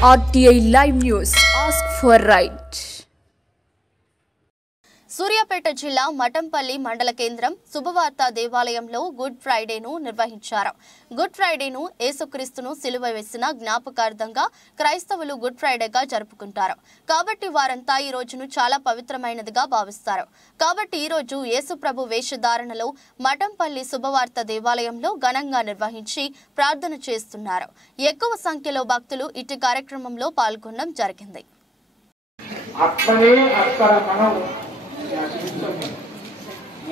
RTI Live News. Ask for right. Suryapet జిల్లా మఠంపల్లి మండల కేంద్రం శుభవార్త దేవాలయంలో గుడ్ ఫ్రైడేను నిర్వహించారు. గుడ్ ఫ్రైడేను యేసుక్రీస్తును సిలువ వేసిన జ్ఞాపకార్థంగా క్రైస్తవులు గుడ్ ఫ్రైడేగా జరుపుకుంటారు. కాబట్టి వారంతా ఈ రోజును చాలా పవిత్రమైనదిగా భావిస్తారు. కాబట్టి ఈ రోజు యేసుప్రభు వేషధారణలో మఠంపల్లి శుభవార్త దేవాలయంలో ఘనంగా నిర్వహించి ప్రార్థన చేస్తున్నారు. ఎక్కువ సంఖ్యలో భక్తులు ఇటు కార్యక్రమంలో పాల్గొనడం జరిగింది.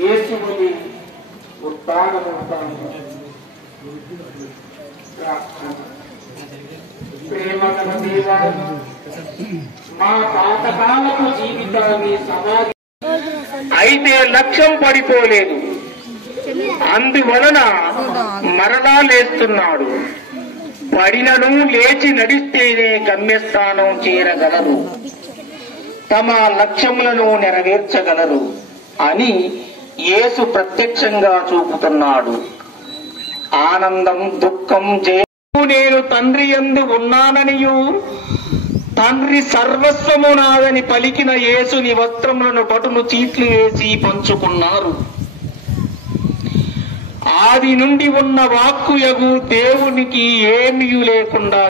యేసుని ఉత్థానమును ప్రేమగల దేవా, మా పాతకాలపు జీవితాన్ని సమాధి అయితే లక్ష్యం పడిపోలేదు, అందువలన మరలా లేస్తున్నాడు. పడినను లేచి నడిస్తేనే గమ్యస్థానం చేరగలరు, తమ లక్ష్యములను నెరవేర్చగలరు అని యేసు ప్రత్యక్షంగా చూపుతున్నాడు. ఆనందం, దుఃఖం, జయము నేను తండ్రి యందు ఉన్నాననియు తండ్రి సర్వస్వము నాదని పలికిన యేసుని వస్త్రములను పటును చీట్లు వేసి పంచుకున్నారు. ఆది నుండి ఉన్న వాక్కు యగు దేవునికి ఏమీ లేకుండా